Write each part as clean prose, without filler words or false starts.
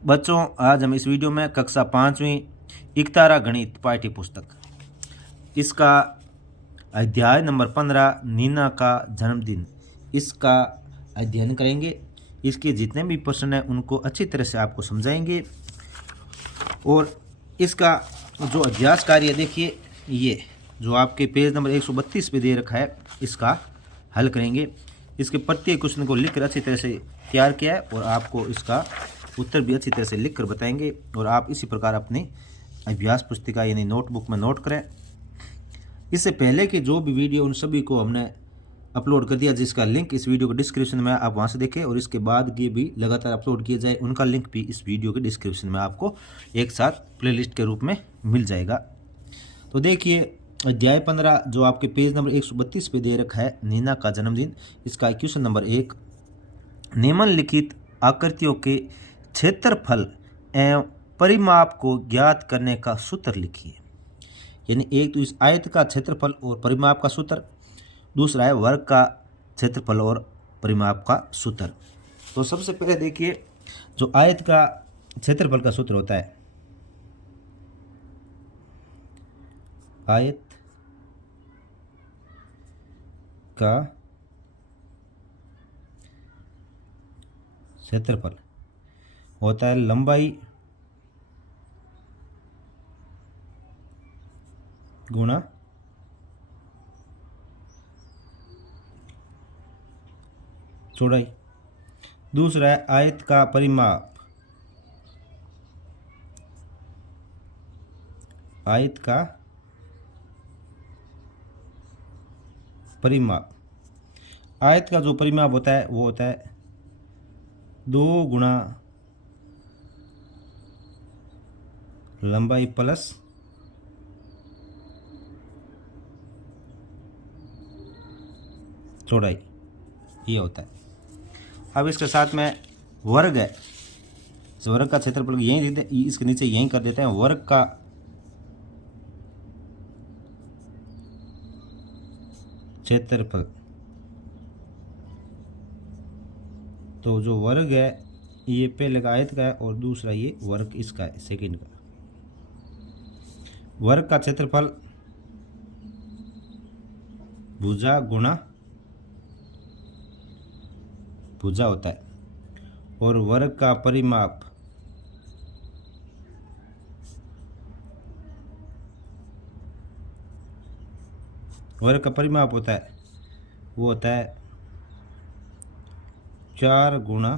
बच्चों, आज हम इस वीडियो में कक्षा 5वीं इकतारा गणित पाठ्य पुस्तक इसका अध्याय नंबर 15 नीना का जन्मदिन इसका अध्ययन करेंगे। इसके जितने भी प्रश्न हैं उनको अच्छी तरह से आपको समझाएंगे और इसका जो अभ्यास कार्य देखिए, ये जो आपके पेज नंबर 132 पे दे रखा है इसका हल करेंगे। इसके प्रत्येक क्वेश्चन को लिखकर अच्छी तरह से तैयार किया है और आपको इसका उत्तर भी अच्छी तरह से लिख कर बताएंगे और आप इसी प्रकार अपनी अभ्यास पुस्तिका यानी नोटबुक में नोट करें। इससे पहले कि जो भी वीडियो उन सभी को हमने अपलोड कर दिया, जिसका लिंक इस वीडियो के डिस्क्रिप्शन में आप वहां से देखें, और इसके बाद ये भी लगातार अपलोड किए जाए उनका लिंक भी इस वीडियो के डिस्क्रिप्शन में आपको एक साथ प्लेलिस्ट के रूप में मिल जाएगा। तो देखिए, अध्याय 15 जो आपके पेज नंबर 132 पे दे रखा है नीना का जन्मदिन, इसका क्वेश्चन नंबर 1, निम्नलिखित आकृतियों के क्षेत्रफल एवं परिमाप को ज्ञात करने का सूत्र लिखिए। यानी एक तो इस आयत का क्षेत्रफल और परिमाप का सूत्र, दूसरा है वर्ग का क्षेत्रफल और परिमाप का सूत्र। तो सबसे पहले देखिए, जो आयत का क्षेत्रफल का सूत्र होता है, आयत का क्षेत्रफल होता है लंबाई गुणा चौड़ाई। दूसरा है आयत का परिमाप, आयत का परिमाप। आयत का जो परिमाप होता है वो होता है 2 गुणा लंबाई प्लस चौड़ाई, ये होता है। अब इसके साथ में वर्ग है, जो वर्ग का क्षेत्रफल यहीं देते, इसके नीचे यहीं कर देते हैं वर्ग का क्षेत्रफल। तो जो वर्ग है ये पहले का आयत का है और दूसरा ये वर्ग इसका है, सेकंड का। वर्ग का क्षेत्रफल भुजा गुणा भुजा होता है और वर्ग का परिमाप होता है, वो होता है 4 गुणा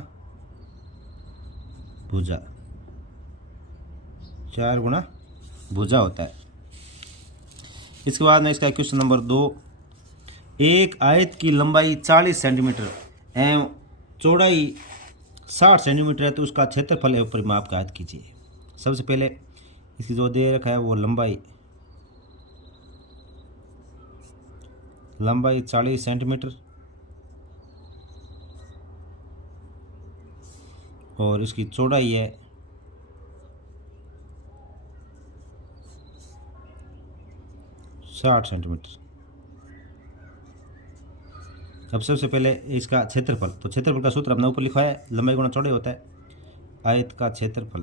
भुजा, 4 गुणा भुजा होता है। इसके बाद में इसका क्वेश्चन नंबर 2, एक आयत की लंबाई 40 सेंटीमीटर एवं चौड़ाई 60 सेंटीमीटर है, तो उसका क्षेत्रफल एवं परिमाप ज्ञात कीजिए। सबसे पहले इसकी जो दे रखा है वो लंबाई 40 सेंटीमीटर और इसकी चौड़ाई है 60 सेंटीमीटर। अब सबसे पहले इसका क्षेत्रफल, तो क्षेत्रफल का सूत्र हमने ऊपर लिखा है, लंबाई गुणा चौड़ाई होता है। आयत का क्षेत्रफल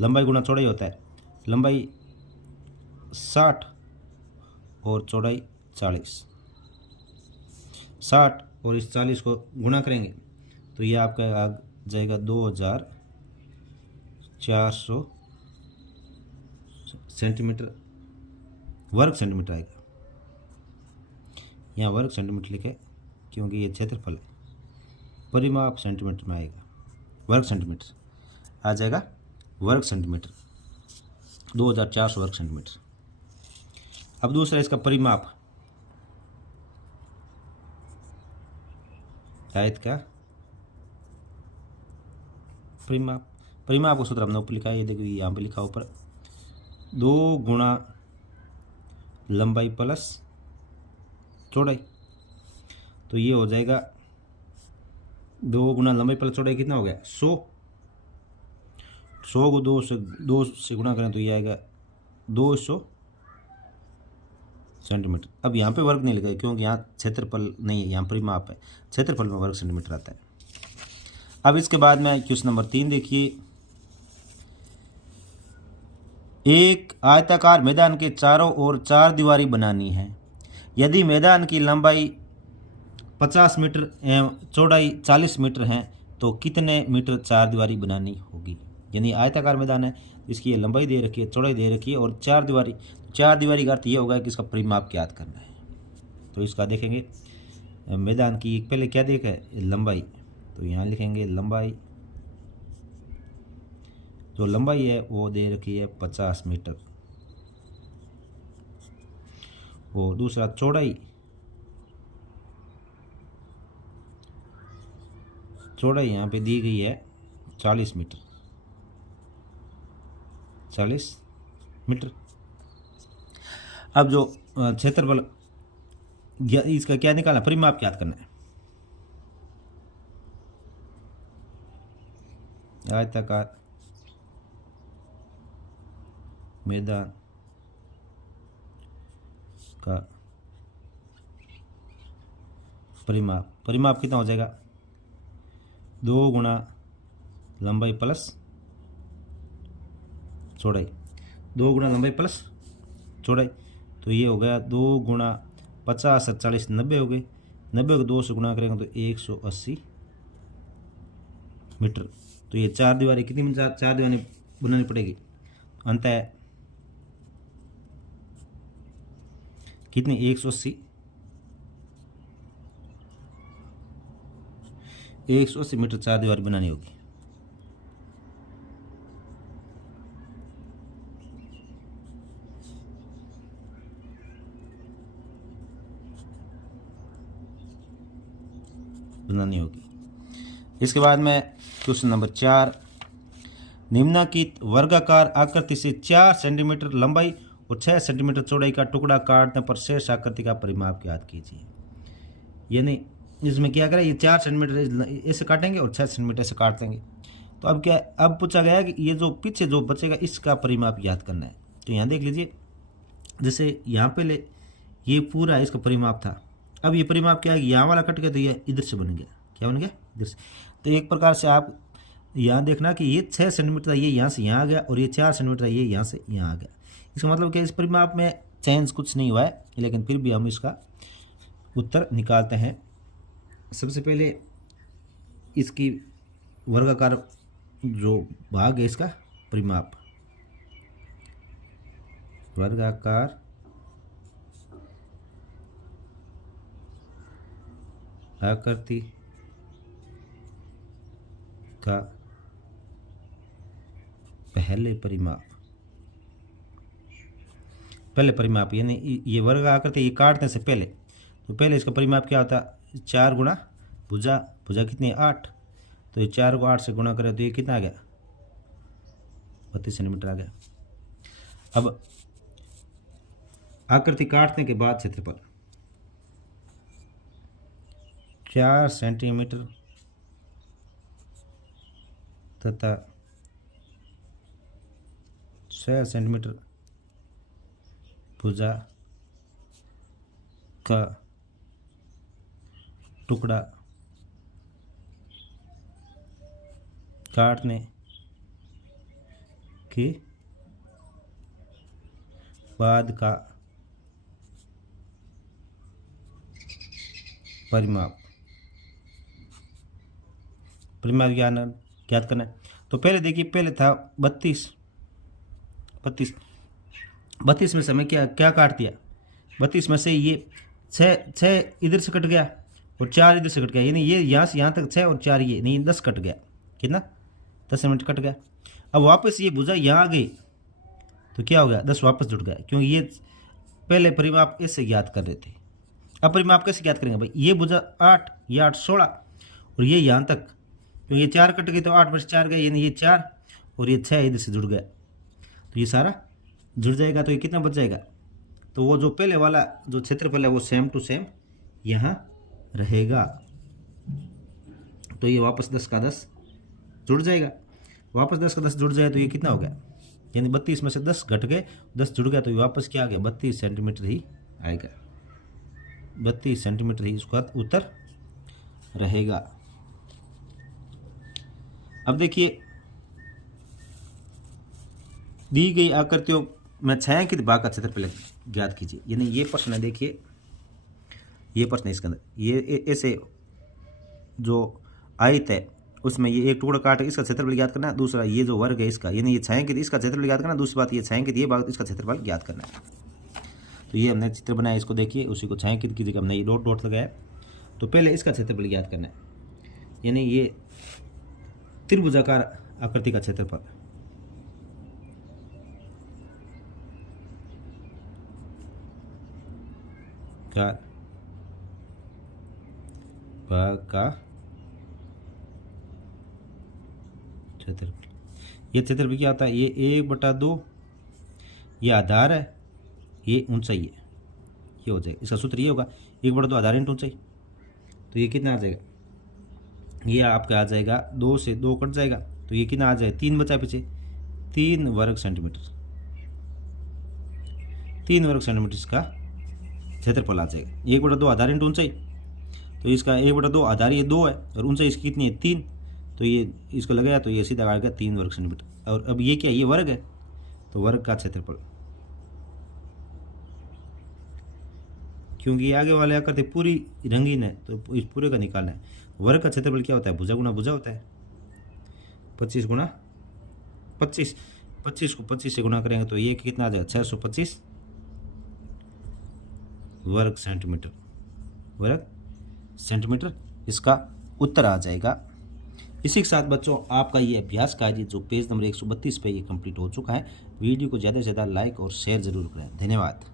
लंबाई गुणा चौड़ाई होता है। लंबाई 60 और चौड़ाई 40। 60 और इस 40 को गुणा करेंगे तो ये आपका आ जाएगा 2400 सेंटीमीटर, वर्ग सेंटीमीटर आएगा। यहाँ वर्ग सेंटीमीटर लिखे क्योंकि ये क्षेत्रफल है, परिमाप सेंटीमीटर में आएगा, वर्ग सेंटीमीटर आ जाएगा, वर्ग सेंटीमीटर 2400 वर्ग सेंटीमीटर। अब दूसरा इसका परिमाप, आयत का परिमाप का सूत्र हमने ऊपर लिखा है, ये देखिए यहाँ पे लिखा ऊपर 2 गुणा लंबाई प्लस चौड़ाई। तो ये हो जाएगा 2 गुणा लंबाई प्लस चौड़ाई कितना हो गया 100। 100 को 2 से गुणा करें तो ये आएगा 200 सेंटीमीटर। अब यहाँ पे वर्ग नहीं लिखा क्योंकि यहाँ क्षेत्रफल नहीं है, यहाँ परिमाप है, क्षेत्रफल में वर्ग सेंटीमीटर आता है। अब इसके बाद में क्वेश्चन नंबर 3 देखिए, एक आयताकार मैदान के चारों ओर 4 दीवारी बनानी है। यदि मैदान की लंबाई 50 मीटर एवं चौड़ाई 40 मीटर है तो कितने मीटर 4 दीवारी बनानी होगी। यानी आयताकार मैदान है, इसकी ये लंबाई दे रखी है, चौड़ाई दे रखी है और 4 दीवारी का अर्थ ये होगा कि इसका परिमाप ज्ञात करना है। तो इसका देखेंगे मैदान की पहले क्या देखा है, लंबाई। तो यहाँ लिखेंगे लंबाई, जो लंबाई है वो दे रखी है 50 मीटर, और दूसरा चौड़ाई यहाँ पे दी गई है 40 मीटर, 40 मीटर। अब जो क्षेत्रफल इसका क्या निकालना, परिमाप याद करना है। आयताकार मैदान का परिमाप कितना हो जाएगा, 2 गुना लंबाई प्लस चौड़ाई, 2 गुना लंबाई प्लस चौड़ाई। तो ये हो गया 2 गुना 50 और 40 90 हो गए, 90 को 2 से गुना करेंगे तो 180 मीटर। तो ये 4 दीवारी कितनी 4 दीवारी बनानी पड़ेगी, अंत है कितनी 180 मीटर 4 दीवार बनानी होगी। इसके बाद में क्वेश्चन नंबर 4, निम्नलिखित वर्गाकार आकृति से 4 सेंटीमीटर लंबाई और 6 सेंटीमीटर चौड़ाई का टुकड़ा काटने पर शेष आकृति का परिमाप ज्ञात कीजिए। यानी इसमें क्या करें, ये 4 सेंटीमीटर ऐसे काटेंगे और 6 सेंटीमीटर से काट देंगे। तो अब क्या, अब पूछा गया कि ये जो पीछे जो बचेगा इसका परिमाप ज्ञात करना है। तो यहाँ देख लीजिए, जैसे यहाँ पहले ये पूरा इसका परिमाप था, अब ये परिमाप क्या है, यहाँ वाला कट गया तो ये इधर से बन गया, क्या बन गया, इधर से। तो एक प्रकार से आप यहाँ देखना कि ये 6 सेंटीमीटर ये यहाँ से यहाँ आ गया और ये 4 सेंटीमीटर ये यहाँ से यहाँ आ गया। इसका मतलब क्या, इस परिमाप में चेंज कुछ नहीं हुआ है, लेकिन फिर भी हम इसका उत्तर निकालते हैं। सबसे पहले इसकी वर्गाकार जो भाग है इसका परिमाप, वर्गाकार आकृति का पहले परिमाप यानी ये वर्ग आकृति ये काटने से पहले, तो पहले इसका परिमाप क्या होता, 4 गुना भुजा कितनी है 8, तो ये 4 को 8 से गुणा करें तो ये कितना आ गया 32 सेंटीमीटर आ गया। अब आकृति काटने के बाद क्षेत्रफल 4 सेंटीमीटर तथा 6 सेंटीमीटर भुजा का टुकड़ा काटने के बाद का परिमाप ज्ञात करना है। तो पहले देखिए, पहले था 32 में से हमें क्या काट दिया, 32 में से ये 6 इधर से कट गया और 4 इधर से कट गया, यानी ये यहाँ से यहाँ तक 6 और 4 ये नहीं 10 कट गया, कितना 10 सेंटीमीटर कट गया। अब वापस ये भुजा यहाँ आ गई तो क्या हो गया 10 वापस जुड़ गया, क्योंकि ये पहले परिमाप ऐसे ज्ञात कर रहे थे। अब परिमाप कैसे ज्ञात करेंगे भाई, ये भुजा 8 ये 8 16 और ये यहाँ तक, क्योंकि ये 4 कट गई तो 8 में से 4 गए, यानी ये 4 और ये 6 इधर से जुड़ गया, तो ये सारा जुड़ जाएगा। तो ये कितना बच जाएगा, तो वो जो पहले वाला जो क्षेत्रफल है वो सेम टू सेम यहाँ रहेगा। तो ये वापस 10 का 10 जुड़ जाएगा, वापस 10 का 10 जुड़ जाए तो ये कितना हो गया, यानी 32 में से 10 घट गए 10 जुड़ गया, तो ये वापस क्या आ गया 32 सेंटीमीटर ही आएगा, 32 सेंटीमीटर ही इसका उत्तर रहेगा। अब देखिए दी गई आकृतियों में छायांकित भाग का क्षेत्रफल ज्ञात कीजिए। यानी ये प्रश्न है, देखिए ये प्रश्न है इसके अंदर, ये ऐसे जो आयत है उसमें ये एक टुकड़ा काट इसका क्षेत्रफल ज्ञात करना है, दूसरा ये जो वर्ग है इसका, यानी ये छायांकित इसका क्षेत्रफल ज्ञात करना, दूसरी बात ये छायांकित ये भाग इसका क्षेत्रफल ज्ञात करना है। तो ये हमने चित्र बनाया, इसको देखिए, उसी को छायांकित की जगह हमने ये डॉट डॉट लगाया। तो पहले इसका क्षेत्रफल ज्ञात करना है, यानी ये त्रिभुजाकार आकृति का क्षेत्रफल, भाग का क्षेत्रफल। ये क्षेत्रफल क्या होता है, ये 1/2, ये आधार है, ये ऊंचाई है, ये हो जाएगा। इसका सूत्र ये होगा 1/2 आधार इंटू ऊंचाई। तो ये कितना आ जाएगा, ये आपका आ जाएगा 2 से 2 कट जाएगा, तो ये कितना आ जाएगा, 3 बचा पीछे, 3 वर्ग सेंटीमीटर, 3 वर्ग सेंटीमीटर इसका क्षेत्रफल आ जाएगा। 1/2 आधार इंटू ऊंचाई, तो इसका 1/2 आधार ये 2 है और ऊंचाई इसकी कितनी है, 3, तो ये इसको लगाया तो ये सीधा आ गया 3 वर्ग सेंटीमीटर। और अब ये क्या, ये वर्ग है, तो वर्ग का क्षेत्रफल, क्योंकि ये आगे वाले आकृति पूरी रंगीन है तो इस पूरे का निकालना है। वर्ग का क्षेत्रफल क्या होता है, भुजा गुना भुजा होता है, 25 गुना 25, 25 को 25 से गुना करेंगे तो ये कितना आ जाएगा, 625 वर्ग सेंटीमीटर, वर्ग सेंटीमीटर इसका उत्तर आ जाएगा। इसी के साथ बच्चों आपका ये अभ्यास कार्य जो पेज नंबर 132 पे ये कंप्लीट हो चुका है। वीडियो को ज़्यादा से ज़्यादा लाइक और शेयर जरूर करें। धन्यवाद।